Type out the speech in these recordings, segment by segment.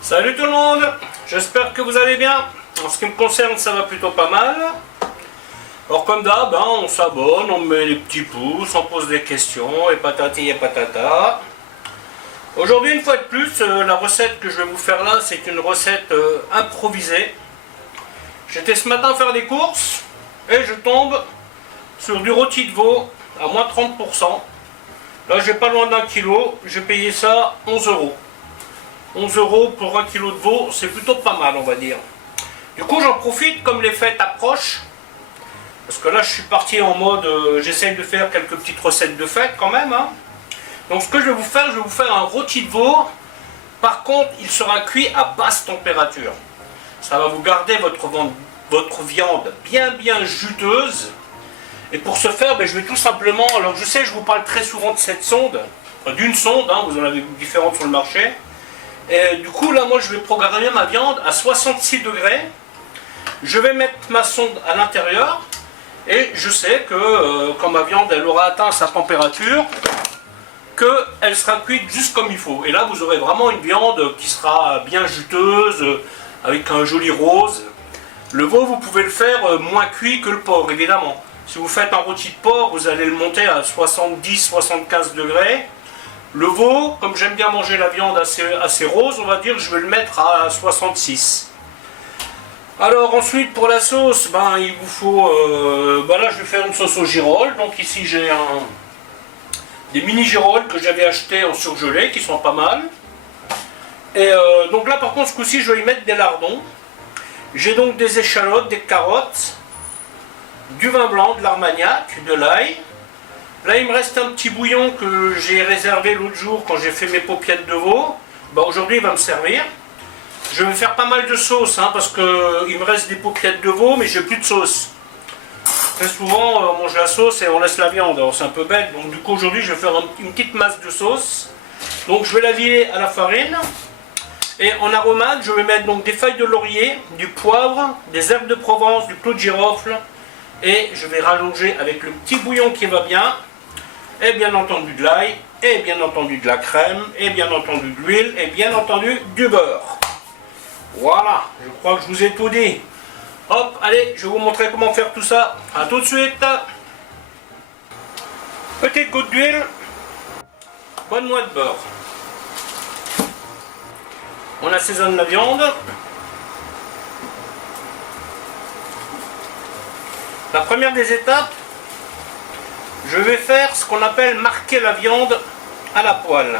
Salut tout le monde, j'espère que vous allez bien. En ce qui me concerne, ça va plutôt pas mal. Alors comme d'hab, on s'abonne, on met les petits pouces, on pose des questions, et patati et patata. Aujourd'hui, une fois de plus, la recette que je vais vous faire là, c'est une recette improvisée. J'étais ce matin faire des courses, et je tombe sur du rôti de veau à moins 30%. Là, j'ai pas loin d'1 kilo, j'ai payé ça 11 €. 11 € pour 1 kg de veau, c'est plutôt pas mal, on va dire. Du coup, j'en profite comme les fêtes approchent. Parce que là, je suis parti en mode, j'essaye de faire quelques petites recettes de fête quand même. Donc, ce que je vais vous faire un rôti de veau. Par contre, il sera cuit à basse température. Ça va vous garder votre viande bien juteuse. Et pour ce faire, je vais tout simplement, alors je sais, je vous parle très souvent de cette sonde, d'une sonde, vous en avez différentes sur le marché. Et du coup, là, moi, je vais programmer ma viande à 66 degrés. Je vais mettre ma sonde à l'intérieur. Et je sais que quand ma viande elle aura atteint sa température, qu'elle sera cuite juste comme il faut. Et là, vous aurez vraiment une viande qui sera bien juteuse, avec un joli rose. Le veau, vous pouvez le faire moins cuit que le porc, évidemment. Si vous faites un rôti de porc, vous allez le monter à 70-75 degrés. Le veau, comme j'aime bien manger la viande assez rose, on va dire, je vais le mettre à 66. Alors ensuite, pour la sauce, il vous faut... là, je vais faire une sauce aux girolles. Donc ici, j'ai des mini girolles que j'avais achetées en surgelé, qui sont pas mal. Et donc là, par contre, ce coup-ci, je vais y mettre des lardons. J'ai donc des échalotes, des carottes, du vin blanc, de l'armagnac, de l'ail. Là, il me reste un petit bouillon que j'ai réservé l'autre jour quand j'ai fait mes paupiètes de veau. Aujourd'hui, il va me servir. Je vais faire pas mal de sauce, parce qu'il me reste des paupiètes de veau, mais j'ai plus de sauce. Très souvent, on mange la sauce et on laisse la viande. Alors, c'est un peu bête. Donc, du coup, aujourd'hui, je vais faire une petite masse de sauce. Donc, je vais la lier à la farine. Et en aromate, je vais mettre donc des feuilles de laurier, du poivre, des herbes de Provence, du clou de girofle. Et je vais rallonger avec le petit bouillon qui va bien. Et bien entendu de l'ail, et bien entendu de la crème, et bien entendu de l'huile, et bien entendu du beurre. Voilà, je crois que je vous ai tout dit. Hop, allez, je vais vous montrer comment faire tout ça. A tout de suite. Petite goutte d'huile, bonne noix de beurre. On assaisonne la viande. La première des étapes, je vais faire ce qu'on appelle marquer la viande à la poêle.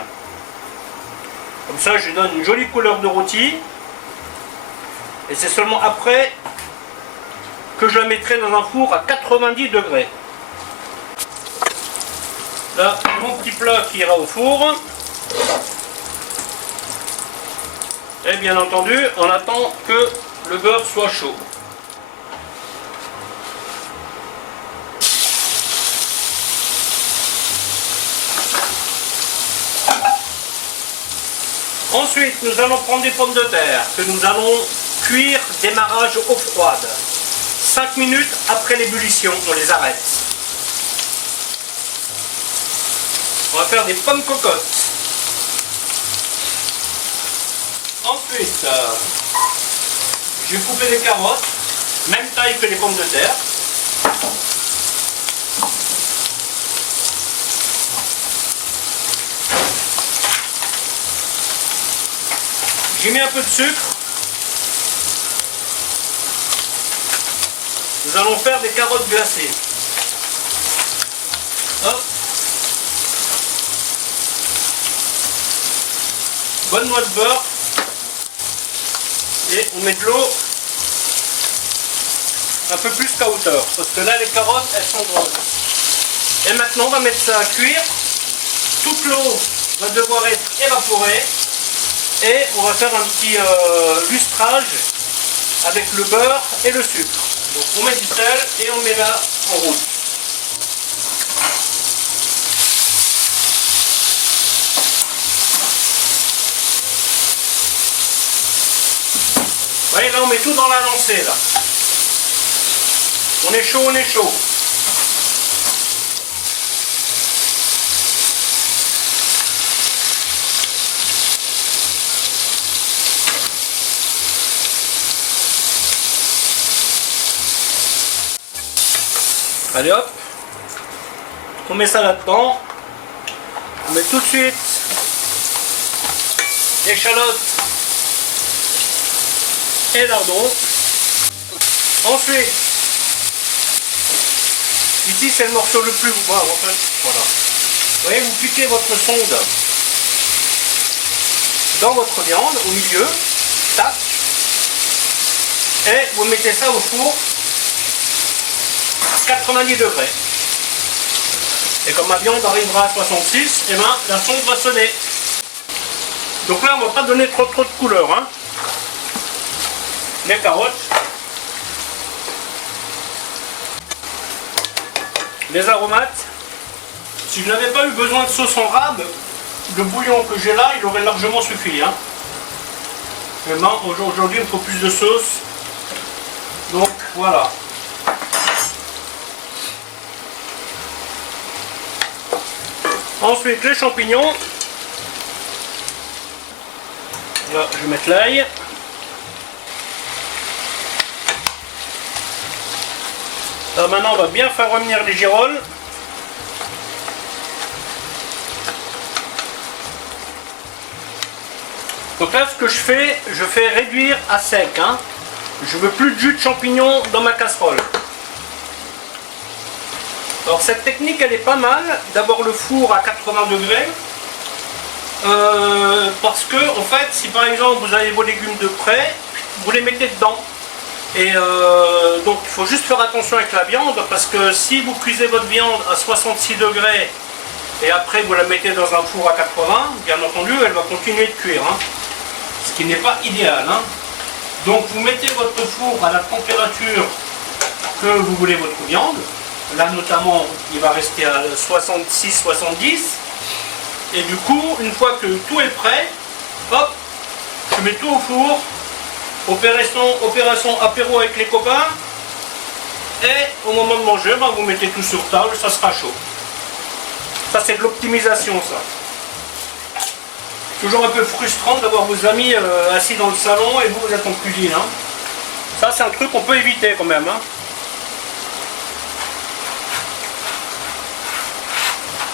Comme ça, je lui donne une jolie couleur de rôti. Et c'est seulement après que je la mettrai dans un four à 90 degrés. Là, mon petit plat qui ira au four. Et bien entendu, on attend que le beurre soit chaud. Ensuite, nous allons prendre des pommes de terre que nous allons cuire démarrage eau froide. 5 minutes après l'ébullition, on les arrête. On va faire des pommes cocottes. Ensuite, je vais couper des carottes, même taille que les pommes de terre. J'ai mis un peu de sucre. Nous allons faire des carottes glacées. Hop. Bonne noix de beurre. Et on met de l'eau un peu plus qu'à hauteur. Parce que là, les carottes, elles sont grosses. Et maintenant, on va mettre ça à cuire. Toute l'eau va devoir être évaporée. Et on va faire un petit lustrage avec le beurre et le sucre. Donc on met du sel et on met là en route. Vous voyez, là on met tout dans la lancée là. On est chaud, on est chaud. Allez hop, on met ça là-dedans. On met tout de suite échalote et lardons. Ensuite, ici c'est le morceau le plus... Voilà. Vous voyez, vous piquez votre sonde dans votre viande, au milieu, tac, et vous mettez ça au four 90 degrés. Et comme ma viande arrivera à 66, et ben, la sonde va sonner. Donc là, on ne va pas donner trop de couleur. Hein. Les carottes, les aromates. Si je n'avais pas eu besoin de sauce en rab, le bouillon que j'ai là, il aurait largement suffi. Hein. Mais ben, aujourd'hui, il me faut plus de sauce. Donc voilà. Ensuite, les champignons. Là, je vais mettre l'ail. Là, maintenant, on va bien faire revenir les girolles. Donc là, ce que je fais réduire à sec. Hein. Je veux plus de jus de champignons dans ma casserole. Alors cette technique, elle est pas mal. D'abord le four à 80 degrés. Parce que, en fait, si par exemple vous avez vos légumes de près, vous les mettez dedans. Et donc il faut juste faire attention avec la viande, parce que si vous cuisez votre viande à 66 degrés et après vous la mettez dans un four à 80, bien entendu, elle va continuer de cuire. Hein. Ce qui n'est pas idéal. Hein. Donc vous mettez votre four à la température que vous voulez votre viande. Là notamment, il va rester à 66-70. Et du coup, une fois que tout est prêt, hop, je mets tout au four. Opération apéro avec les copains. Et au moment de manger, ben, vous mettez tout sur table, ça sera chaud. Ça, c'est de l'optimisation, ça. Toujours un peu frustrant d'avoir vos amis assis dans le salon et vous êtes en cuisine. Hein. Ça, c'est un truc qu'on peut éviter quand même. Hein.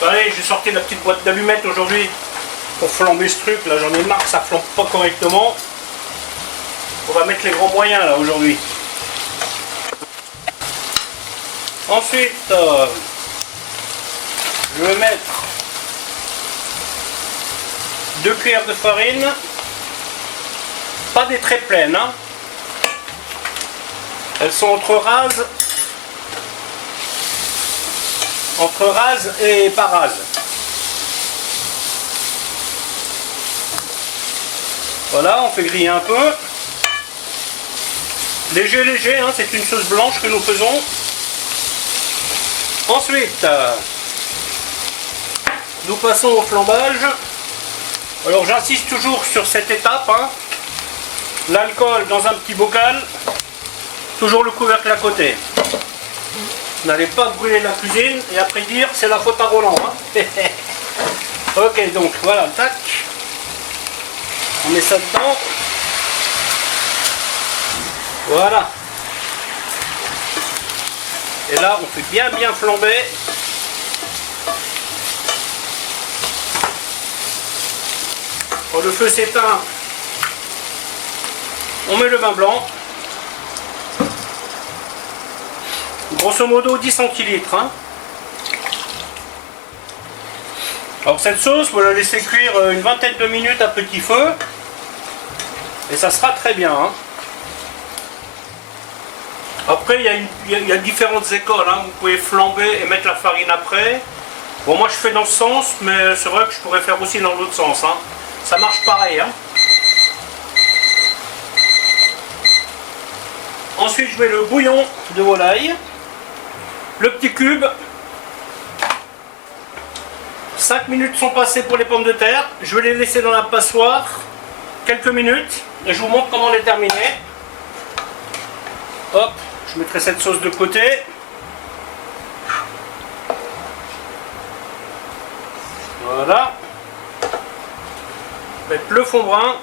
Allez, j'ai sorti la petite boîte d'allumettes aujourd'hui pour flamber ce truc. Là, j'en ai marre que ça flambe pas correctement. On va mettre les grands moyens là aujourd'hui. Ensuite, je vais mettre 2 cuillères de farine. Pas des très pleines. Hein. Elles sont entre rase et pas rase. Voilà, on fait griller un peu. Léger, hein, c'est une sauce blanche que nous faisons. Ensuite, nous passons au flambage. Alors j'insiste toujours sur cette étape. Hein. L'alcool dans un petit bocal. Toujours le couvercle à côté. N'allez pas brûler la cuisine et après dire c'est la faute à Roland. Hein. Ok, donc voilà, tac. On met ça dedans. Voilà. Et là, on fait bien flamber. Quand le feu s'éteint, on met le vin blanc. Grosso modo 10 centilitres. Hein. Alors cette sauce, vous la laissez cuire une vingtaine de minutes à petit feu. Et ça sera très bien. Hein. Après, il y a différentes écoles. Hein. Vous pouvez flamber et mettre la farine après. Bon, moi je fais dans ce sens, mais c'est vrai que je pourrais faire aussi dans l'autre sens. Hein. Ça marche pareil. Hein. Ensuite, je mets le bouillon de volaille. Le petit cube. 5 minutes sont passées pour les pommes de terre. Je vais les laisser dans la passoire quelques minutes et je vous montre comment les terminer. Hop, je mettrai cette sauce de côté. Voilà. Mettre le fond brun.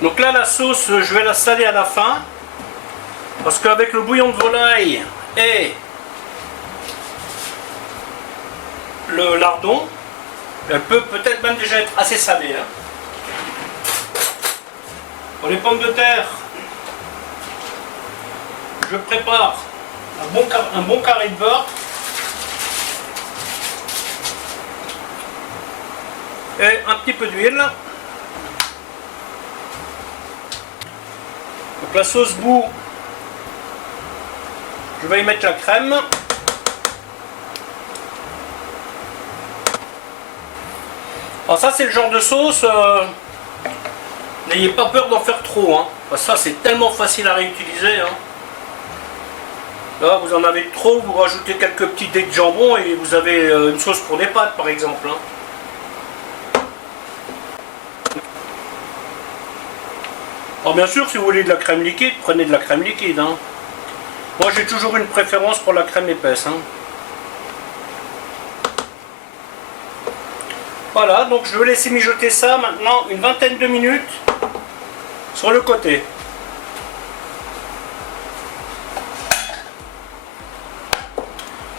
Donc là, la sauce, je vais la saler à la fin. Parce qu'avec le bouillon de volaille et le lardon, elle peut peut-être même déjà être assez salée. Hein. Pour les pommes de terre, je prépare un bon carré de beurre. Et un petit peu d'huile. Donc la sauce bout, je vais y mettre la crème. Alors ça c'est le genre de sauce, n'ayez pas peur d'en faire trop. Hein. Parce que ça c'est tellement facile à réutiliser. Hein. Là vous en avez trop, vous rajoutez quelques petits dés de jambon et vous avez une sauce pour des pâtes par exemple. Hein. Alors bien sûr, si vous voulez de la crème liquide, prenez de la crème liquide. Hein. Moi j'ai toujours une préférence pour la crème épaisse. Hein. Voilà, donc je vais laisser mijoter ça maintenant une vingtaine de minutes sur le côté.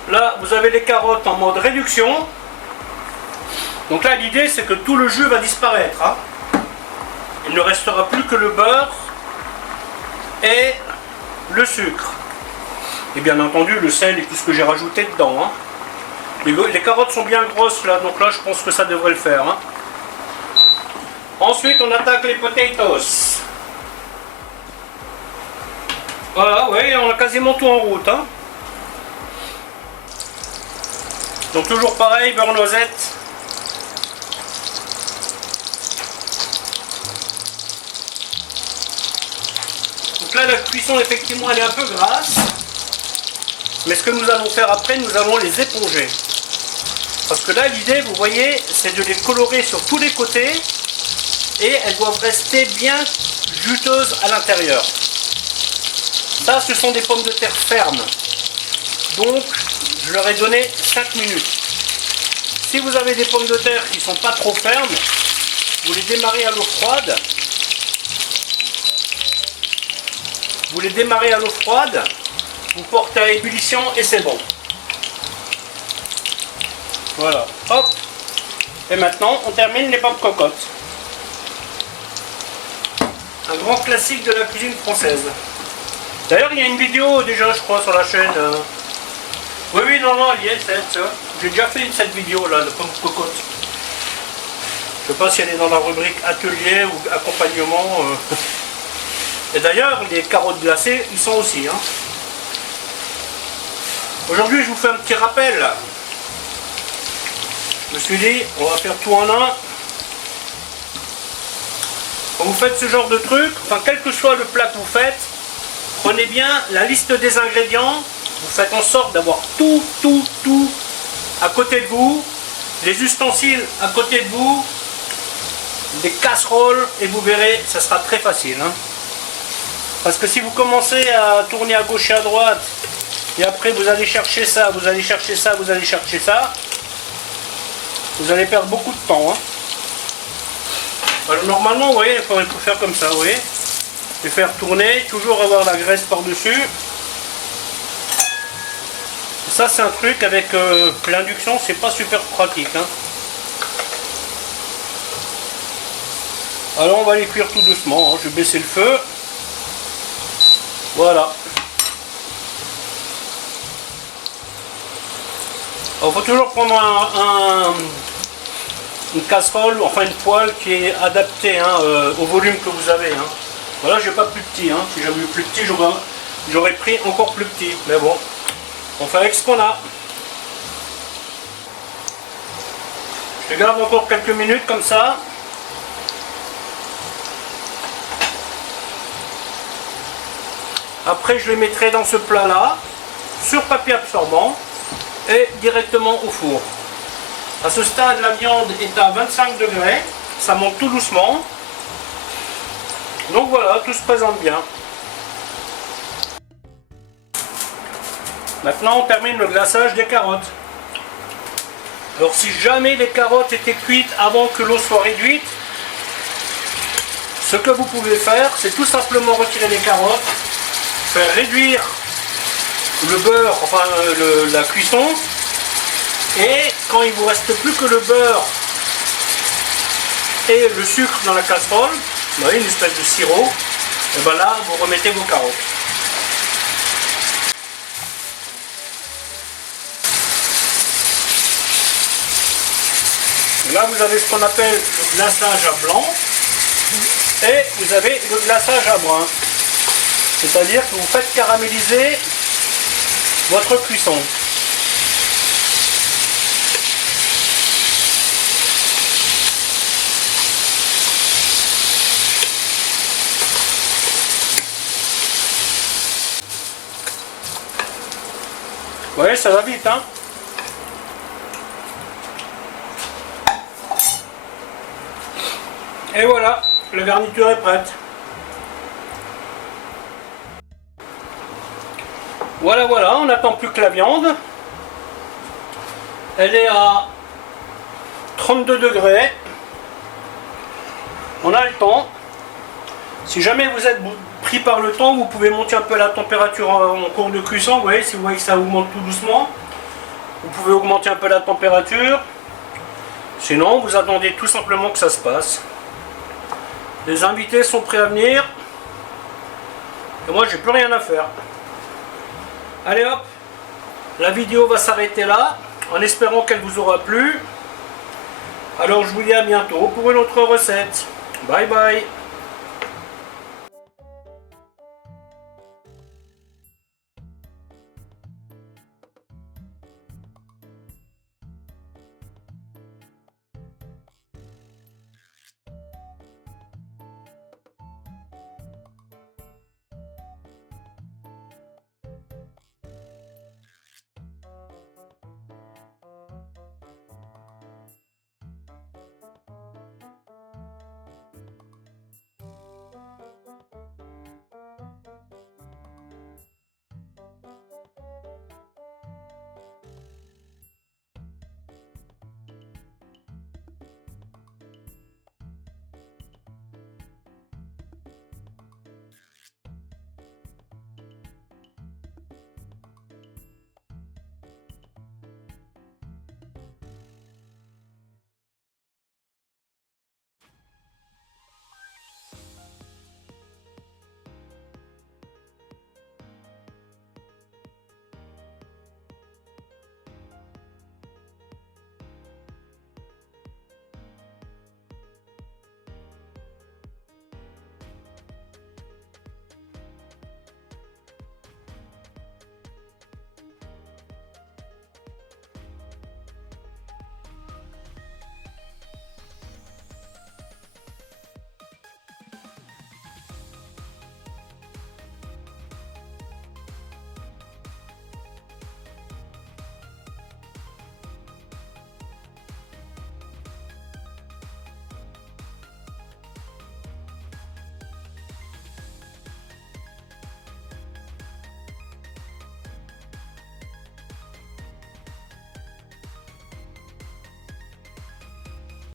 Là, vous avez les carottes en mode réduction. Donc là, l'idée c'est que tout le jus va disparaître. Hein. Il ne restera plus que le beurre et le sucre. Et bien entendu le sel et tout ce que j'ai rajouté dedans. Hein. Les carottes sont bien grosses là, donc là je pense que ça devrait le faire. Hein. Ensuite on attaque les potatoes. Voilà, oui, on a quasiment tout en route. Hein. Donc toujours pareil, beurre noisette. Donc là la cuisson effectivement elle est un peu grasse. Mais ce que nous allons faire après, nous allons les éponger. Parce que là l'idée, vous voyez, c'est de les colorer sur tous les côtés. Et elles doivent rester bien juteuses à l'intérieur. Ça ce sont des pommes de terre fermes. Donc je leur ai donné 5 minutes. Si vous avez des pommes de terre qui ne sont pas trop fermes, vous les démarrez à l'eau froide. Vous les démarrez à l'eau froide, vous portez à ébullition et c'est bon. Voilà, hop. Et maintenant, on termine les pommes cocottes. Un grand classique de la cuisine française. D'ailleurs, il y a une vidéo déjà, je crois, sur la chaîne. Oui, non, elle y est, ça. J'ai déjà fait cette vidéo là, de pommes cocottes. Je ne sais pas si elle est dans la rubrique atelier ou accompagnement. Et d'ailleurs, les carottes glacées, ils sont aussi. Hein. Aujourd'hui, je vous fais un petit rappel. Je me suis dit, on va faire tout en un. Quand vous faites ce genre de truc, enfin, quel que soit le plat que vous faites, prenez bien la liste des ingrédients. Vous faites en sorte d'avoir tout à côté de vous. Les ustensiles à côté de vous. Des casseroles. Et vous verrez, ça sera très facile. Hein. Parce que si vous commencez à tourner à gauche et à droite, et après vous allez chercher ça, vous allez chercher ça, vous allez chercher ça, vous allez perdre beaucoup de temps. Hein. Alors, normalement, vous voyez, il faudrait tout faire comme ça, vous voyez. Et faire tourner, toujours avoir la graisse par-dessus. Ça, c'est un truc avec l'induction, c'est pas super pratique. Hein. Alors, on va les cuire tout doucement. Hein. Je vais baisser le feu. Voilà. Il faut toujours prendre une casserole, enfin une poêle qui est adaptée hein, au volume que vous avez. Hein. Voilà, j'ai pas plus petit. Hein. Si j'avais eu plus petit, j'aurais pris encore plus petit. Mais bon, on fait avec ce qu'on a. Je les garde encore quelques minutes comme ça. Après, je les mettrai dans ce plat-là, sur papier absorbant et directement au four. À ce stade, la viande est à 25 degrés, ça monte tout doucement. Donc voilà, tout se présente bien. Maintenant, on termine le glaçage des carottes. Alors, si jamais les carottes étaient cuites avant que l'eau soit réduite, ce que vous pouvez faire, c'est tout simplement retirer les carottes faire réduire le beurre, enfin la cuisson. Et quand il vous reste plus que le beurre et le sucre dans la casserole, vous voyez, une espèce de sirop, et ben là vous remettez vos carottes. Et là vous avez ce qu'on appelle le glaçage à blanc et vous avez le glaçage à brun. C'est-à-dire que vous faites caraméliser votre cuisson. Vous voyez, ça va vite, hein? Et voilà, la garniture est prête. Voilà, voilà, on n'attend plus que la viande. Elle est à 32 degrés. On a le temps. Si jamais vous êtes pris par le temps, vous pouvez monter un peu la température en cours de cuisson. Vous voyez, si vous voyez que ça augmente tout doucement, vous pouvez augmenter un peu la température. Sinon, vous attendez tout simplement que ça se passe. Les invités sont prêts à venir. Et moi, j'ai plus rien à faire. Allez hop, la vidéo va s'arrêter là, en espérant qu'elle vous aura plu. Alors je vous dis à bientôt pour une autre recette. Bye bye.